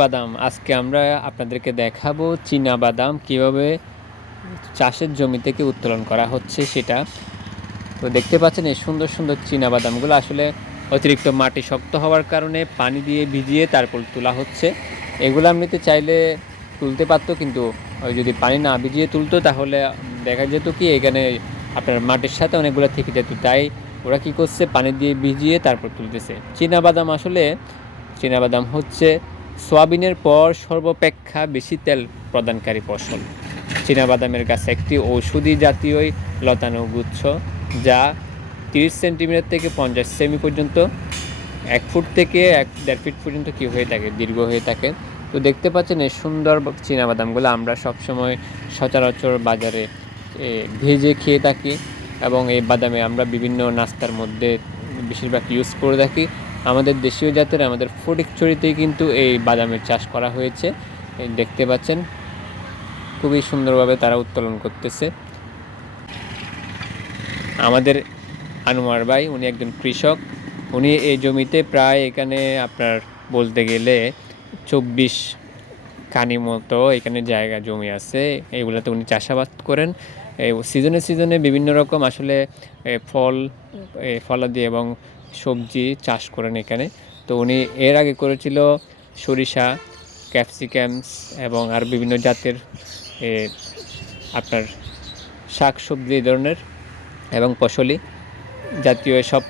বাদাম আজকে আমরা আপনাদেরকে দেখাবো বাদাম কীভাবে চাষের জমি থেকে উত্তোলন করা হচ্ছে সেটা। তো দেখতে পাচ্ছেন এই সুন্দর সুন্দর বাদামগুলো আসলে অতিরিক্ত মাটি শক্ত হওয়ার কারণে পানি দিয়ে ভিজিয়ে তারপর তোলা হচ্ছে। এগুলো এমনিতে চাইলে তুলতে পারতো, কিন্তু যদি পানি না ভিজিয়ে তুলতো, তাহলে দেখা যেত কি এখানে আপনার মাটির সাথে অনেকগুলো থেকে যেত। তাই ওরা কি করছে? পানি দিয়ে ভিজিয়ে তারপর তুলতেছে। বাদাম আসলে বাদাম হচ্ছে সোয়াবিনের পর সর্বাপেক্ষা বেশি তেল প্রদানকারী ফসল। বাদামের গাছ একটি ঔষধি জাতীয় লতানো গুচ্ছ, যা তিরিশ সেন্টিমিটার থেকে পঞ্চাশ সেমি পর্যন্ত, এক ফুট থেকে এক দেড় ফিট পর্যন্ত কি হয়ে থাকে, দীর্ঘ হয়ে থাকে। তো দেখতে পাচ্ছেন এই সুন্দর বাদামগুলো আমরা সবসময় সচরাচর বাজারে ভেজে খেয়ে থাকি এবং এই বাদামে আমরা বিভিন্ন নাস্তার মধ্যে বেশিরভাগ ইউজ করে থাকি। আমাদের দেশীয় জাতের, আমাদের ফটিকছড়িতেই কিন্তু এই বাদামের চাষ করা হয়েছে। দেখতে পাচ্ছেন, খুবই সুন্দরভাবে তারা উত্তোলন করতেছে। আমাদের আনোয়ার ভাই, উনি একজন কৃষক। উনি এই জমিতে প্রায় এখানে আপনার বলতে গেলে চব্বিশ কানি মতো এখানে জায়গা, জমি আছে। এইগুলোতে উনি চাষাবাদ করেন। সিজনে সিজনে বিভিন্ন রকম আসলে ফল ফলাদি এবং সবজি চাষ করেন এখানে। তো উনি এর আগে করেছিল সরিষা ক্যাপসিকামস এবং আর বিভিন্ন জাতের আপনার শাক সবজি এই ধরনের এবং ফসলি জাতীয় সব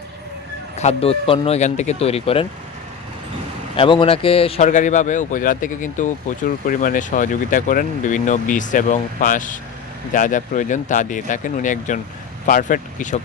খাদ্য উৎপন্ন এখান থেকে তৈরি করেন এবং ওনাকে সরকারিভাবে উপজেলা থেকে কিন্তু প্রচুর পরিমাণে সহযোগিতা করেন। বিভিন্ন বীজ এবং পাঁশ যা যা প্রয়োজন তা দিয়ে থাকেন। উনি একজন পারফেক্ট কৃষক।